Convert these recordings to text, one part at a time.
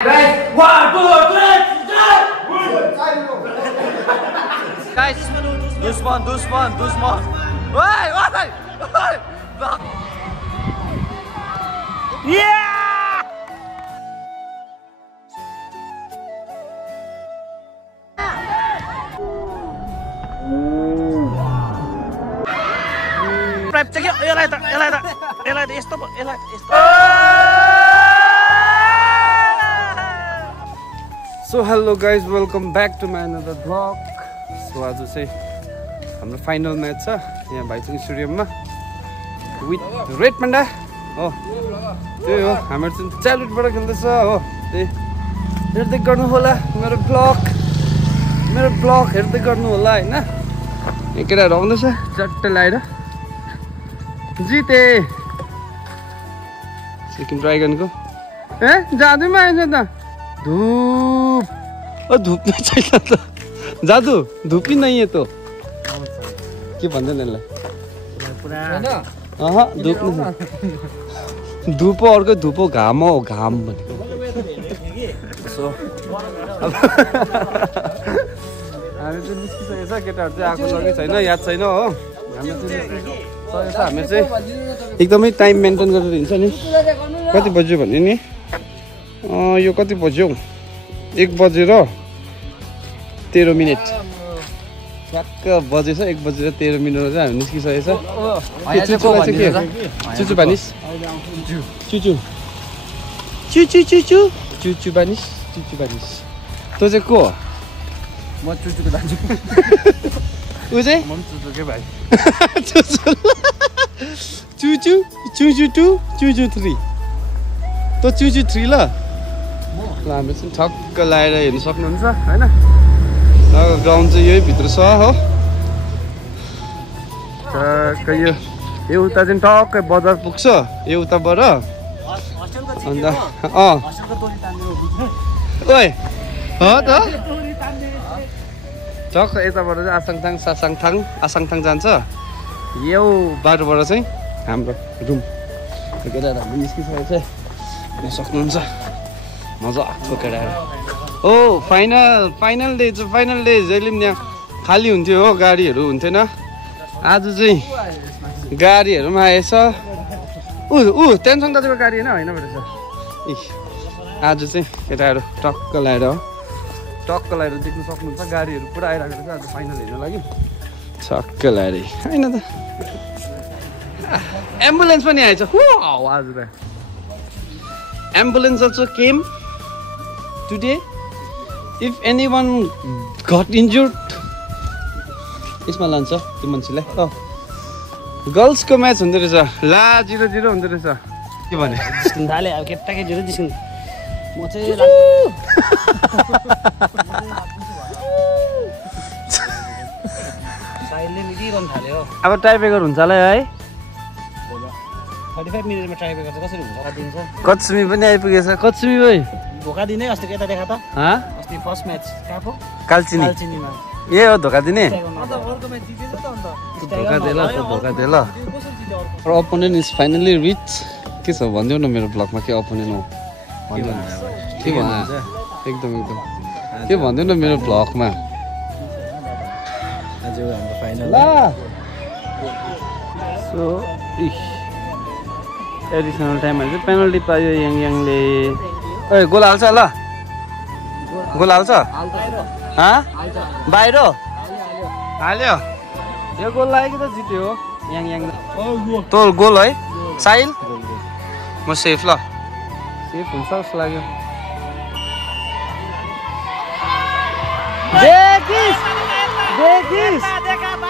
Guys, 1, 2, 3, Guys, Dushman. Why? Yeah! Check it. Stop. So hello guys, welcome back to my another vlog. So आज चाहिँ हाम्रो final match छ यहाँ भाइचुङ स्टेडियममा with red panda हो। त्यही हो हाम्रो चाहिँ चाइल्डहुडबाट खेल्दैछ हो। त्यही हेर्दै गर्नु होला मेरो ब्लग हेर्दै गर्नु होला हैन। यो केटाहरु आउँदैछ चट्ट लाएर जिते सिक्किम ड्राइगनको जादुमा आएछ त धूप नहीं चाहिए था जादू धूप ही नहीं है तो के भन्दै न ल धूप नहीं धूप अर्को धूप घाम हो घाम सो हामी चाहिँ निस्किसकेको छ केटाहरु चाहिँ आएको लगे छैन याद छैन हो। हामी चाहिँ एकदमै टाइम मेन्टेन गरेर हिँड्छ नि। कति बज्यो भन्ने नि यो कति बज्यो 1:13 ठ्याक्क बजेछ 1:13 चाहिँ हामी निस्किसकेको छ। चुचु बानिस चुचु बानिस तँ चाहिँ को हो? म चुचुको दाजु ऊ चाहिँ म चुचुकै भाइ चुचु 2 चुचु 3 त चुचु 3 ल हाम्रो चाहिँ ठक्क लाएर हेर्नु सक्नुहुन्छ हैन। ग्राउन्ड चाहिँ यही भित्र छ हो। ठक्क यो उता चाहिँ टक्कै बजार पुग्छ यो उताबाट अन्त ओइ हो त टक्क यताबाट चाहिँ आसाङथाङ जान्छ। यो बाटोबाट चाहिँ हाम्रो रुम केटाहरु हामी निस्किसकेको छ हेर्न सक्नुहुन्छ। मजा आएको केटाहरु ओ फाइनल डे जहिले पनि यहाँ खाली हुन्थ्यो हो गाडीहरू हुन्थेन। आज चाहिँ गाडीहरूमा आएछ टेन्सन दाजुको गाडी होइन भनेछ। आज चाहिँ केटाहरु टक्क लाएर देख्न सक्नुहुन्छ गाडीहरू पुरा आइरहेको छ आज फाइनल हेर्न लागि छक्क लाएर हैन त। एम्बुलेन्स पनि आएछ आज त ambulance also came today. If anyone got injured यसमा लान्छ त्यो मान्छेलाई। गर्ल्सको म्याच हुँदो रहेछ ला 0-0 हुँदो रहेछ के भने थाले अब केटाकै जिरो दिसिन म चाहिँ साइडले मिलिरहन थाल्यो। अब टाइ ब्रेकर हुन्छ होला है 35 मिनेटमा ट्राई गरेर कसरी हुन्छ दिन्छ। कच्मी पनि आइपुगेछ कच्मी भाइ धोका दिने अस्ति केटा देखा त अस्ति फर्स्ट म्याच कहाँ पो कालचिनीमा ए हो धोका दिने अर्को म्याच जितेछ त अन्त धोका दे ल। र अपोनेन्ट इज फाइनली रिच के छ भन्दिउ न मेरो ब्लगमा के अपोनेन्ट हो भन्दिउ न के भन एकदम के भन्दिउ न मेरो ब्लगमा आज हाम्रो फाइनल ल। सो एडिसनल टाइममा चाहिँ पेनल्टी पायो याङले। ओइ गोल हाल्छ ल गोल हाल्छ बाहिर हाल्यो यो गोल लाग्यो कि त जित्यो हो याङ तँ गोल है साहिल म सेफ ल सेफ हुन्छ जस्तो लाग्यो।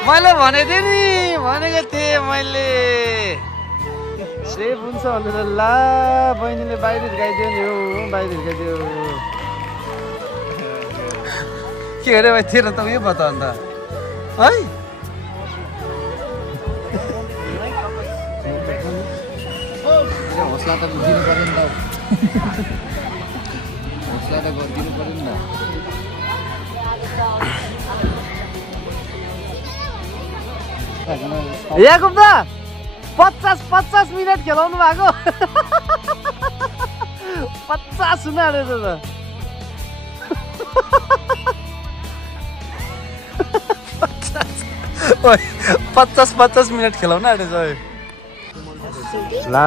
मैले भनेको थिएँ मैले सेफ हुन्छ भनेर ला बहिनीले बाहिर हिर्काइदियो नि हो बाहिर हिर्काइदियो के अरे भाइ तेरो त उयो भयो त अन्त है हौसला त दिनु पर्यो नि त हौसला त गरिदिनु पर्यो नि त। याकुब दा 50 मिनट खेलाउनु भएको 50 हुन आँटेछ त 50 मिनट खेलाउन आँटेछ ला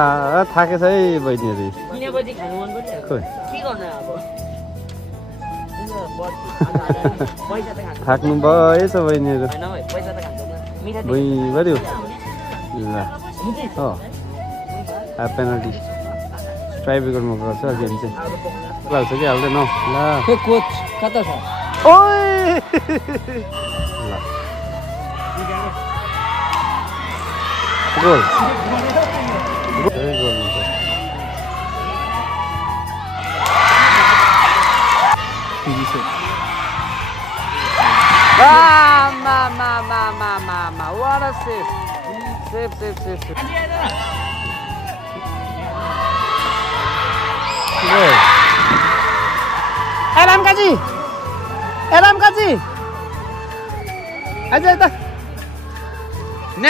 थाकेछ है बहिनीहरू थाक्नु भएछ बहिनीहरू बुझ्यो ल पेनल्टी स्ट्राइक रेकर्डमा गर्छ गेम चाहिँ लाग्छ कि हाल्दैन ल कोच कता छ ओइ ल goal Ma, what a save! Save. Elam kaji! Aja. Ne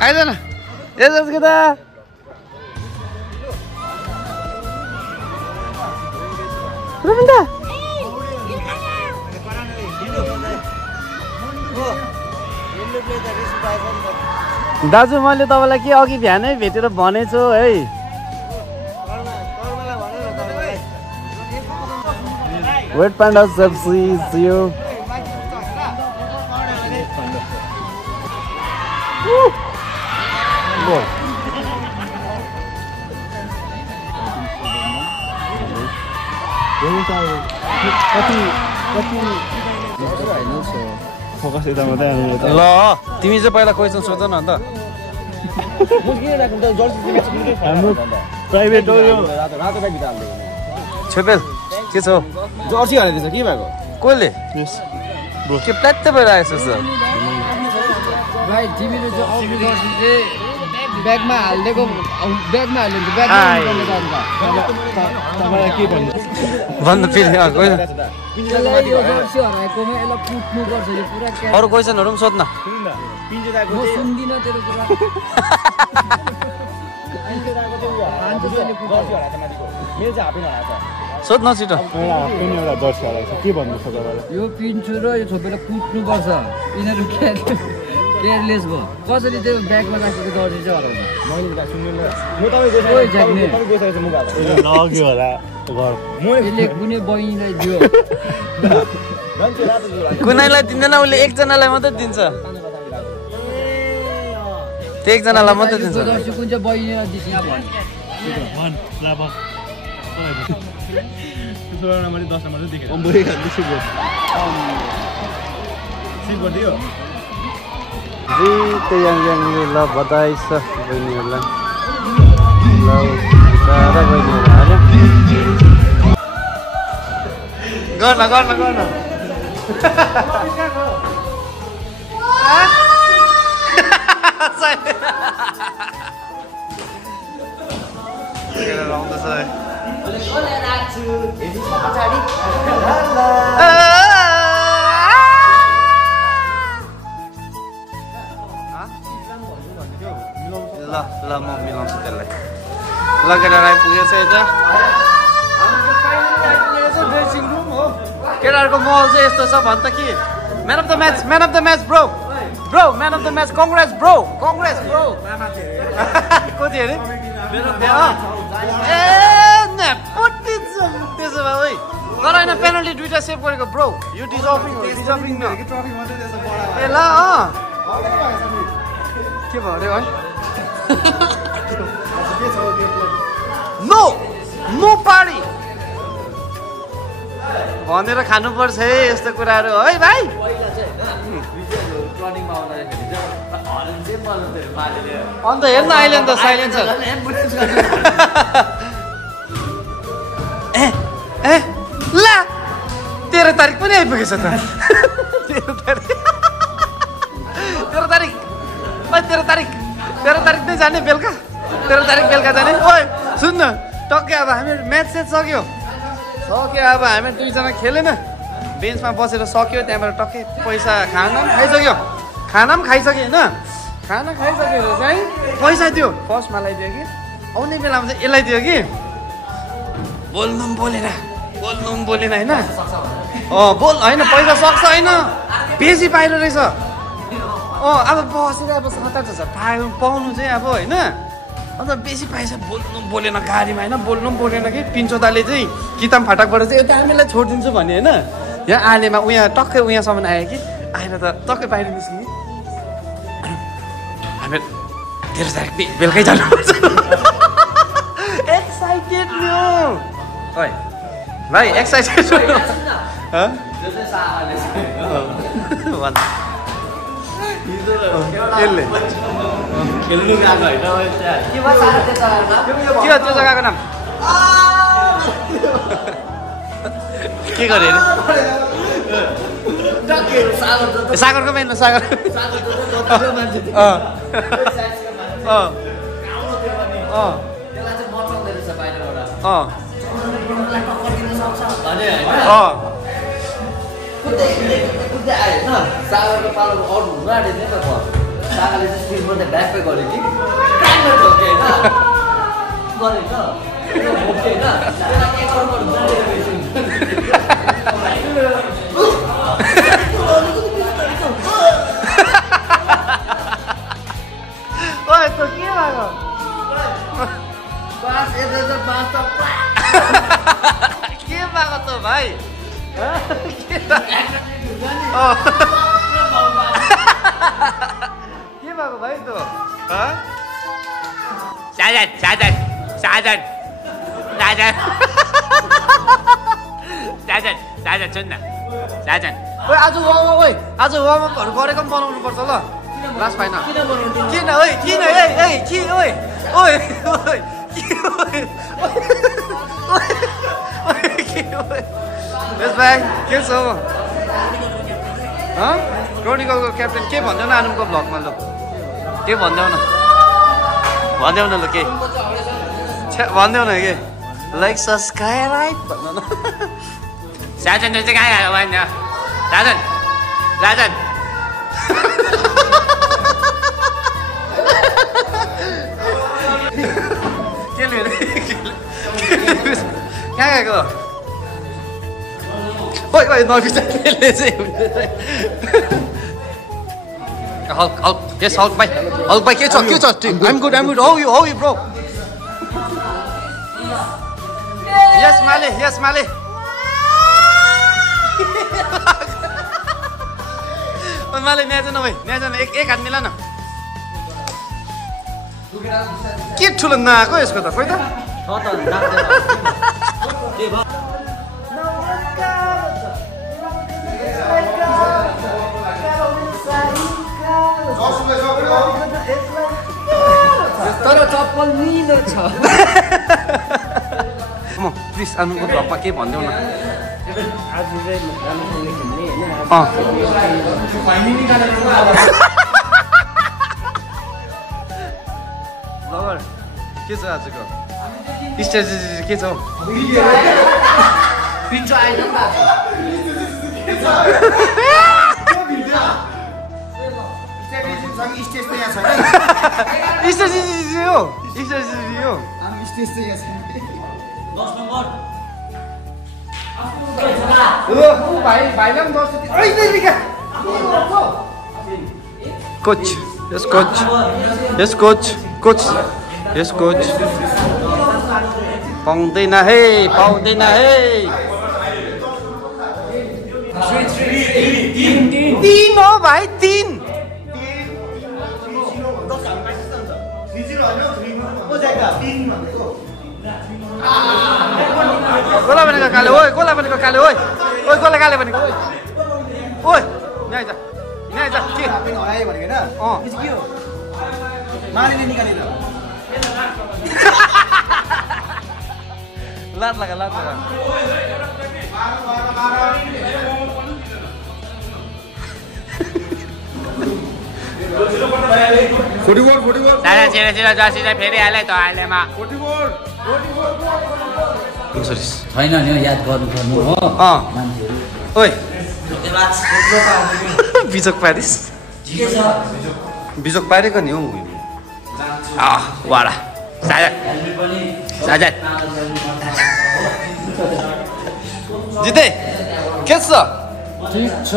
aja na. Yes, kita. Ravinda. दाजु मैले तपाईँलाई के अघि बिहानै भेटेर भनेछु है वेट पान्डा सब्जी यो ल तिमी चाहिँ पहिला क्वेसन सोध न अन्त छेपेल के छ जर्सी हालेछ के भएको कसले के प्ल्याट्ट भइरहेको छ भाइ तिमीले जो आउने जर्सी चाहिँ ब्यागमा हालिदिएको ब्यागमा हालिदिन्छ तपाईँलाई के भन्नु भन्नु फेरि अरू क्वेसनहरू पनि सोध्न सोध्न छिटो के भन्नु छ यो पिन्छु र यो छोपेर कुट्नुपर्छ यिनीहरू केयरलेस भयो कसरी त्यो ब्यागमा राखेको जर्सी चाहिँ कुनै बहिनीलाई दियो कुनैलाई दिँदैन उसले एकजनालाई मात्रै दिन्छ त्यो एकजनालाई मात्रै दिन्छ जर्सी कुन चाहिँ बहिनीलाई दिन्छ ल बधाई छ बहिनीहरूलाई ल सारा बहिनीहरू गर्न ल म मिलाउँछु त्यसलाई लगेर आइपुगेछ यता केटाहरूको महल चाहिँ यस्तो छ भन् त कि man of the match bro man of the match Congress bro कति अरे त्यसो भए गराएन पेनल्टी दुईटा सेभ गरेको ब्रो यो डिजर्भिङ न ए ल के भयो अरे है नो पार्टी भनेर खानुपर्छ है यस्तो कुराहरू है भाइ अन्त हेर्न अहिले अन्त साइलेन्सर ए ला 13 तारिक पनि आइपुगेछ त 13 तारिक नै जाने बेलुका 13 तारिक बेलुका जाने ओए सुन्न टक्कै अब हामी म्याच सेट सक्यो अब हामी दुईजना खेलेन बेन्चमा बसेर सक्यो त्यहाँबाट टक्कै पैसा खाना पनि खाइसक्यो होइन खाना खाइसक्यो चाहिँ पैसा दियो फर्स्ट मलाई दियो कि आउने बेलामा चाहिँ यसलाई दियो कि बोल्नु पनि बोलेन होइन बोल होइन पैसा सक्छ होइन बेसी पाइरो रहेछ अब बसेर अब 7-8 हजार पाउनु चाहिँ अब होइन अन्त बेसी पैसा बोलेन गाडीमा होइन बोल्नु पनि बोलेन कि पिन्चोदाले चाहिँ किताब फाटकबाट चाहिँ यता हामीलाई छोडिदिन्छु भने होइन यहाँ आलेमा उहाँ टक्कै उहाँसम्म आयो कि आएर त टक्कै बाहिर निस्किने हामी 13 तारिक बेलुकै जानुपर्छ एक्साइटेड न्यू भाइ एक्साइटेड खेल्नु गएको होइन के हो त्यो जग्गाको नाम के गरे सागरको मेन सागर सागरको पालो अरू हुनु आँटेको थियो नि त सागरले चाहिँ स्पिडमा ब्याकपै गर्यो कि के भएको त भाइ के भएको भाइ त साजन सुन न साजन आज वार्मअपहरू गरेको पनि बनाउनु पर्छ ल लास्ट फाइन किन यस भाइ के छ क्रोनिकलको क्याप्टेन के भन्दैौ न आनुको भ्लगमा ल के भन्दैौ न ल के भन्दैौ न के लाइक सब्सक्राइब भन्नु न साजन चाहिँ कहाँ गएको भएन साजन के लिएर कहाँ गएको ओइ नबिचाले चाहिँ Hulk, yes, Hulk bhai, के छ I'm good, how you bro? Yes, Male. ओइ माले न्याजन भाइ न्याजन एक हात मिला न के ठुलो नआएको यसको त खोइ त तर चप्पल निलो छ प्लिज आनुको भ्लगमा के भनिदेऊ न आज चाहिँ राम्रोसँगले खेल्ने ब्लगर के छ आजको स्ट्रेटेजी के छ पिन्चो आएन नि त स्ट्रेटेजी हो भाइलाई कोच पाउँदैन है तीन हो भाइ तीन गोला भनेको काले ओइ गोला भनेको काले ओइ गोला काले भनेको ओइ यहाँ आइज के हरायो भनेको हैन के हो मालिले निकालेन लात लगा दादा छिटो जर्सी चाहिँ फेरि हाले त हालेमा छैन नि याद गर्नुपर्नु हो मान्छेहरू ओइ बिजोक पारेको नि हौ वाडा साजन जिते के छ ठिक छ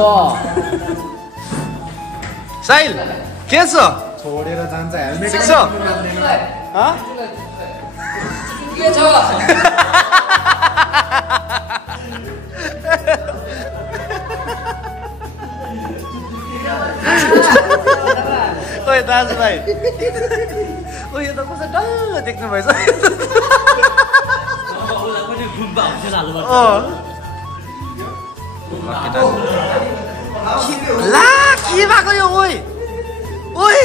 साहिल के छ छोडेर जान्छ हेलमेट ठिक छ के छ ओए दाजुभाइ ओ यो त कसो डल्ल देख्नु भएछ ला के भएको यो ओइ ओइ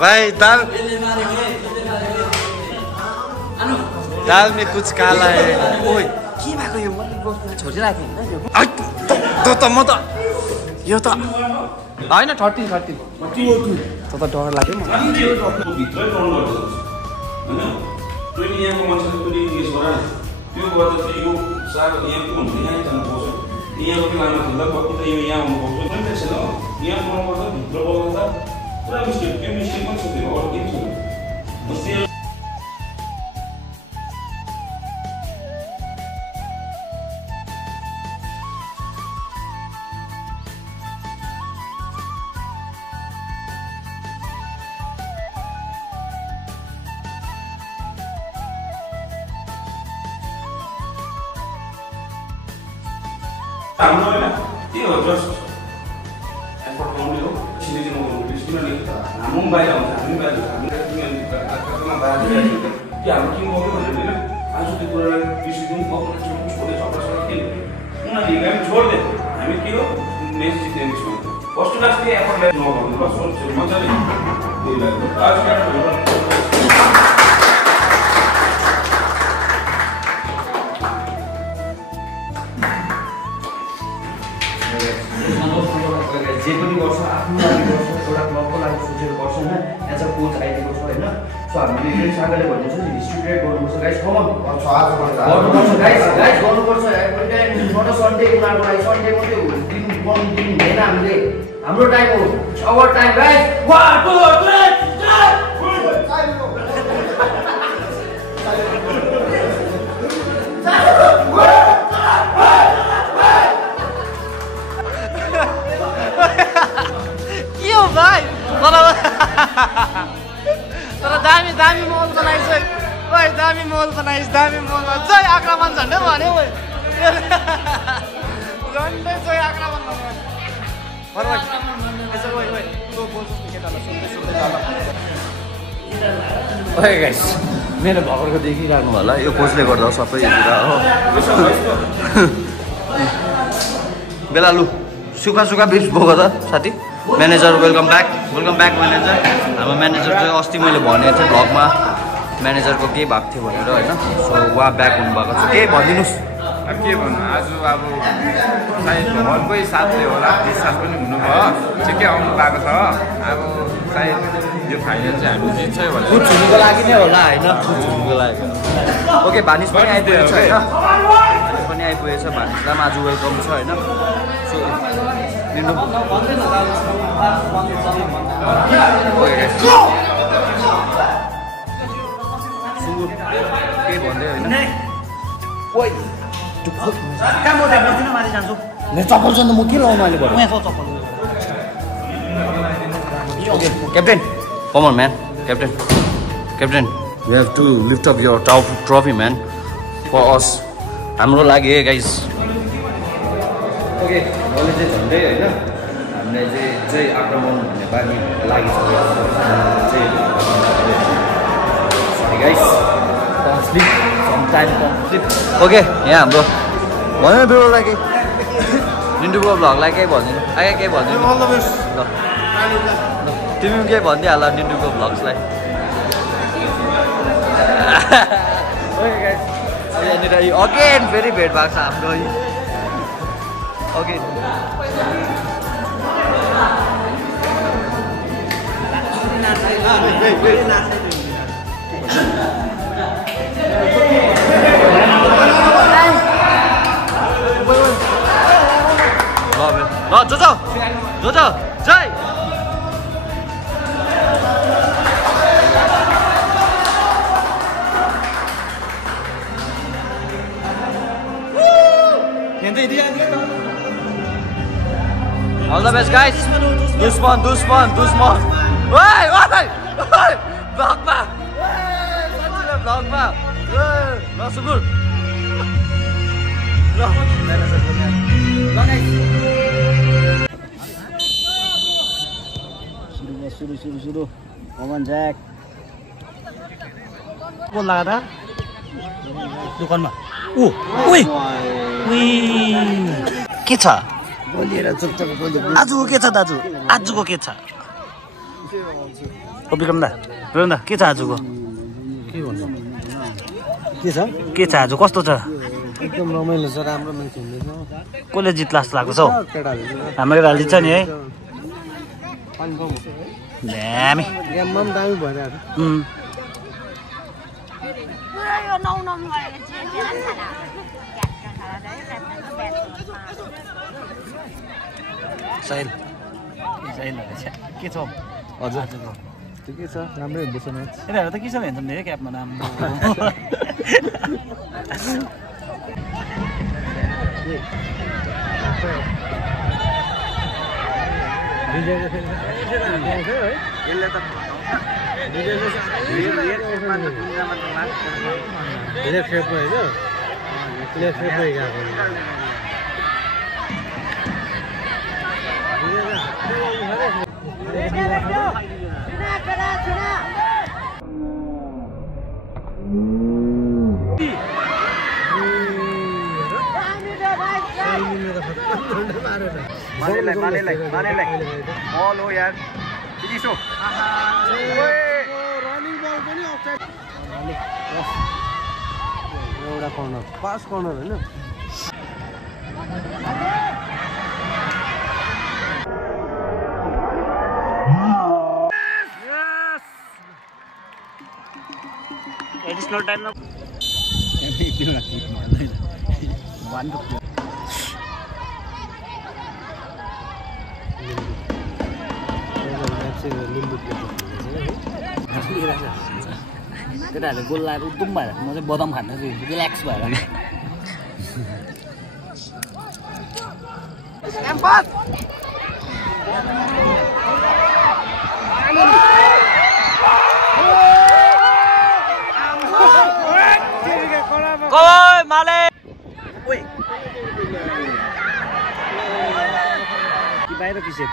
भाइ दाल में कुछ काला है ओइ के भएको यो छोडिराख्यो त म त यो त होइन 13 त डर लाग्यो मलाई भित्रै रन गर्छ हैन ट्रेन यहाँको मान्छेले पनि इङ्ग्लिस गराए त्यो गर्दा चाहिँ यो साग यहाँको हुन्छ यहाँ जानु पाउँछ यहाँको प्लानमा खेल्दा कति त यो यहाँ आउनु पाउँछ पनि त्यसै न यहाँ बनाउनु पर्छ भित्र बनाउँदा पुरा मिस्टेक त्यो मिस्टेक पनि छ त्यो अरू केही छैन हाम्रो हैन त्यो हो जस्ट एफर्ट गर्नु हो सिनेजी नगर्नु किनभने हाम्रो बाहिर हुन्छ हामी बाहिर हामी बाहिर कि हाम्रो टिम गयो भनेर आज त्यो कुरालाई डिसिजन पक्रेर छोड्दै झगडा के उनीहरूले हामी छोड्दे हामी के हो मेच जित्ने छौँ फर्स्ट क्लास त्यो एफर्टलाई नगर्नु बस मजाले त्यही लाग्यो आज जे पनि गर्छ आफ्नो लागि गर्छ एउटा क्लबको लागि सोचेर गर्छ हैन एज अ कोच आइदिएको छ हैन सो हामीले यही सँगले भनिन्छ नि हिस्ट्री गर्नुपर्छ गाइस कम अन गर्नुपर्छ गाइस गर्नुपर्छ नट अ सन्डे उनीहरूको लागि सन्डे मात्रै हो दिन हुँदैन हामीले हाम्रो टाइम हो आवर टाइम गाइस 1 2 भाइ तर दामी मोल बनाइछ ओइ दामी मोल बनाइछ जय आक्रमण झन्डै भन्यो ओइ झन्डै जय आक्रमण भन्यो यसो ओइ तँ बोल्छस् नि केटालाई सुन्दै ओके गाइस मेरो भगरको देखिराख्नु होला यो कोचले गर्दा सबै कुरा हो बेला लु सुखा बिप्स बोको त साथी म्यानेजर वेलकम ब्याक म्यानेजर हाम्रो म्यानेजर चाहिँ अस्ति मैले भनेको थिएँ भ्लगमा म्यानेजरको के भएको थियो भनेर होइन सो उहाँ ब्याक हुनुभएको छ केही भनिदिनुहोस् अब के भन्नु आज अब सायद भगवान्कै साथले होला विश्वास पनि हुनुभयो ठिकै आउनु भएको छ अब सायद यो फाइनल चाहिँ हामी जित्छ भनेर फुट छुनुको लागि नै होला होइन फुट छुनुको लागि ओके भानिस पनि आइपुगेको छ होइन भानिसलाई पनि आज वेलकम छ होइन सो के भन्दै होइन चप्पल चाहिँ म के लाउनु अहिले okay captain come on man captain you have to lift up your trophy man for us हाम्रो लागि गाइस ओके मैले चाहिँ झन्डै होइन हामीलाई चाहिँ आक्रमण भन्ने बानी लागि गाइस ओके यहाँ हाम्रो भन्यो बेरोलाई केही निन्टुको भ्लगलाई केही भनिदिनु केही भनिदिनु ल तिमी पनि केही भनिदिइहाल निन्टुको भ्लग्सलाई ओके गाइस यहाँनिर अगेन फेरि भेट भएको छ हाम्रो अगेन ल जो जय All the best, guys. Dushman. Oi, vlog ma. Lo subur. Lo guys. Suruh. Momen Jack. Kau lah ada? Dukan mah. Wih. के छ आजको के छ दाजु आजको के छ ओ विक्रम दा के छ आजको के छ आज कस्तो छ एकदम रमाइलो छ राम्रो म्याच हुँदैछ कसले जित्ला जस्तो लाग्छ हौ हाम्रो केटाले जित्छ नि है दामी गेममा पनि दामी भइरहेको साहिल के छ हजुर ठिकै छ राम्रै हुँदैछ म्याच यिनीहरू त के छ भन्छ धेरै क्यापमा नाम धेरै खेप होइन प्लेयर खेप गएको मानेलाई बल हो यार फिनिसो रनिङ बल पनि अफसाइड एउटा कर्नर पास कर्नर होइन एडिशनल टाइम केटाहरूले गोल लगाएर उद्धुम भएर म चाहिँ बदाम खान रिल्याक्स भएर माले कि बाहिर पिसे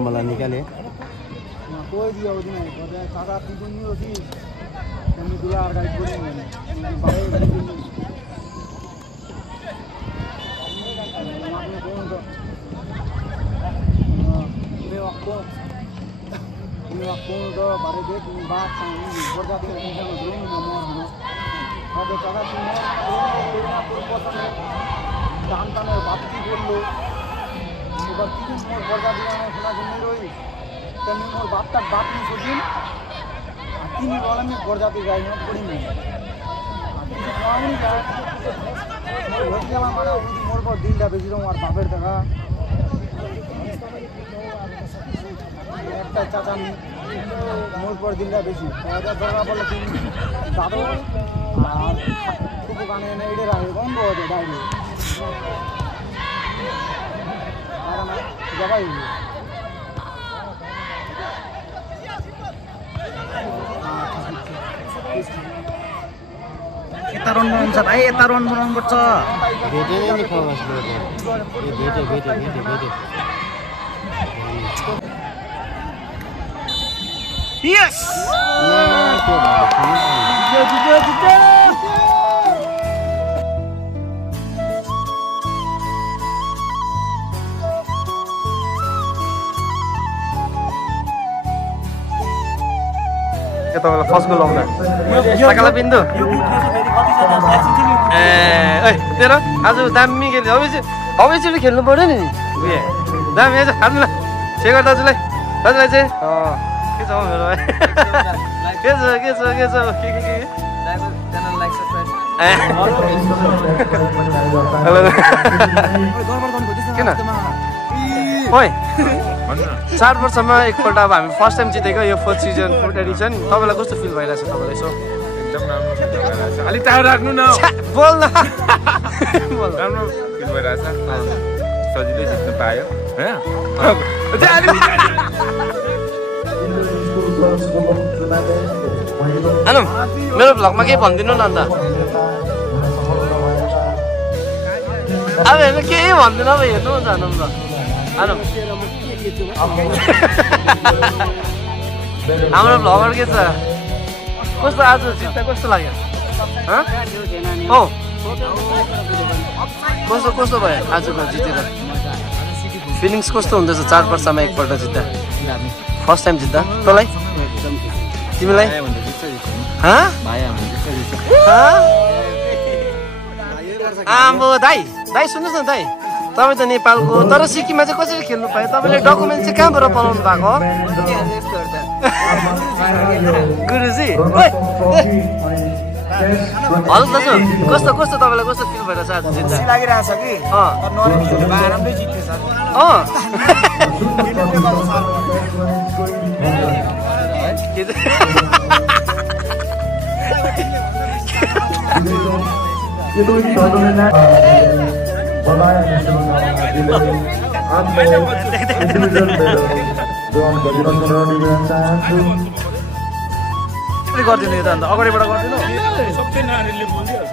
मलाई निकाले कोई भी अवधि नहीं काका नहीं होती दुला waktu itu baru dia bahas berjati dengan dulu nomor ada cara semua perbuatan tantangan bapti dulu sudah tiga semua berjati dengan sudah jenuh kami mau baptak bapti sujin ini kalau ni berjati gaya pun ini kalau ni gaya mau jalan mana uji mau berdiri dah begitu mau bapter tengah একটা চাচা মোর পর দিনটা বেশি দরকার বলে দাদু আর খুব গানে এনে এটে রাখে বন্ধ হতে ডাইনি আর না জবাই यता रन बनाउँछ भाइ यता रन बनाउनु पर्छ भेटे नि यस तपाईँलाई फर्स्ट गोल आउँदा सकाला बिन्दु ए तेरो आज दामी खेल्छ अभियसली खेल्नु पऱ्यो नि उयो दामी आज हाल्नु शेखर दाजुलाई चाहिँ के छ मेरो के छ किन ओइ 4 वर्षमा एकपल्ट अब हामी फर्स्ट टाइम जितेको यो 4th सिजन 4th एडिसन तपाईँलाई कस्तो फिल भइरहेछ तपाईँलाई यसो एकदम राम्रो फिल भइरहेछ अलिक टाढो राख्नु न बोल्न राम्रो फिल भइरहेछ सजिलै जित्नु पायो हैन मेरो भ्लगमा केही भनिदिनु न अन्त अब हेर्नु केही भन्दिनँ अब हेर्नु हुन्छ हानौँ ल हानौँ हाम्रो भ्लगर के छ कस्तो आज जित्दा कस्तो लाग्यो कस्तो भयो आजको जितेर फिलिङ्स कस्तो हुँदैछ 4 वर्षमा एकपल्ट जित्दा फर्स्ट टाइम जित्दा तँलाई तिमीलाई आम्बो दाइ सुन्नुहोस् न दाइ तपाईँ त नेपालको तर सिक्किममा चाहिँ कसरी खेल्नु पायो तपाईँले डकुमेन्ट चाहिँ कहाँबाट बनाउनु भएको गुरुजी हजुर दाजु कस्तो तपाईँलाई कस्तो फिल भइरहेछ आज जित्दा लागिरहेछ कि राम्रै जित्यो सर गरिदिनु यो त अन्त अगाडिबाट गरिदिनु सबै नानीले बोलिहाल्छ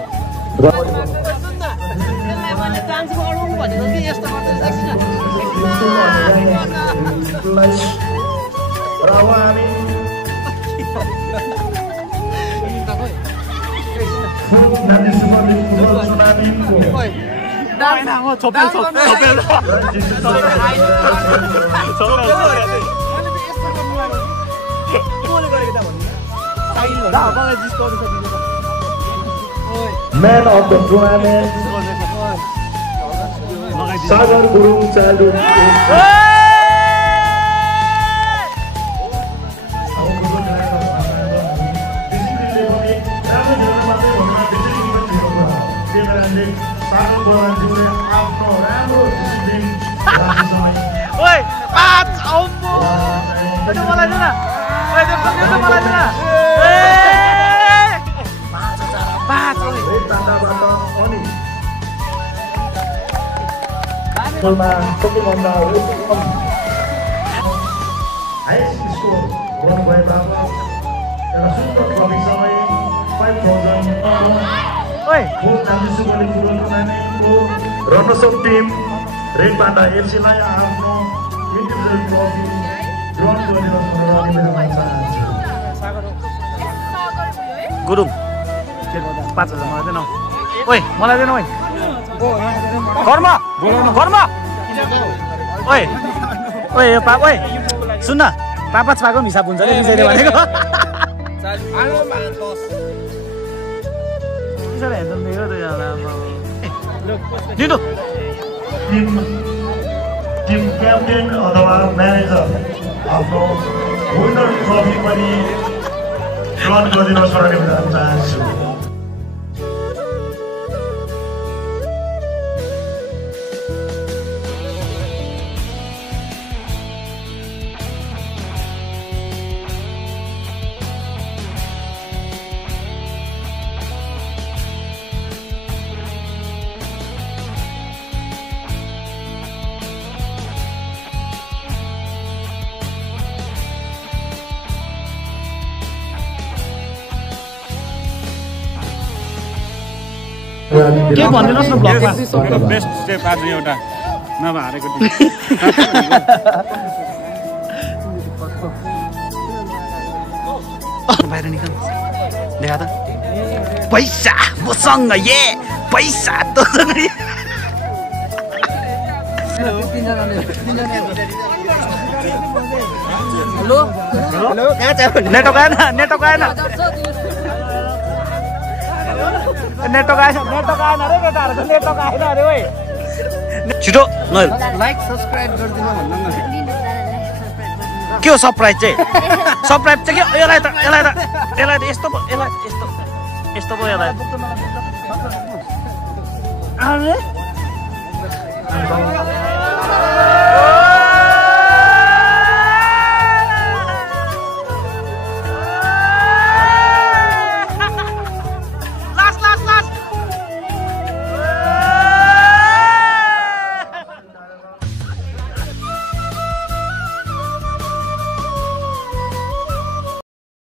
Man of the tournament, Sagar Guru Childhood. Oi, पाँच अम्बो त्यो मलाई दिनु न ओइ त्यो मलाई दिनु न सबैभन्दा हाइएस्ट स्कोर रन भएबाट एउटा सुन्दर ट्रफीसँगै 5,000 runners of team red panda एफसीलाई आफ्नो इन्डिभिजुअल ट्रफी ग्रहण गरिदिनुहोस् भनेर निवेदन चाहन्छु गुरुङ 5,000 मलाई देन ओइ मलाई देन ओइ घरमा ओइ यो पाप ओइ सुन्न पापा छाको हिसाब हुन्छ नि विजयले भनेको टिम क्याप्टेन अथवा म्यानेजर आफ्नो विनर ट्रफी पनि ग्रहण गरिदिनुहोस् भनेर निवेदन चाहन्छु के भन्दिनुहोस् न ब्लगमा बेस्ट स्टेप आज एउटा नभए हारेको बाहिर निकाल देखा त पैसा मसँग ये पैसा तसँग हेलो हेलो कहाँ छ नेटवर्क आएन नेटवर्क आएन नेटवर्क आएन अरे केटाहरुको नेटवर्क आएन अरे ओइ छिटो नहेल लाइक सब्स्क्राइब गरिदिनु भन्नु न के हो सरप्राइज चाहिँ सरप्राइज चाहिँ के यसलाई त यस्तो पो यसलाई यस्तो पो यसलाई अरे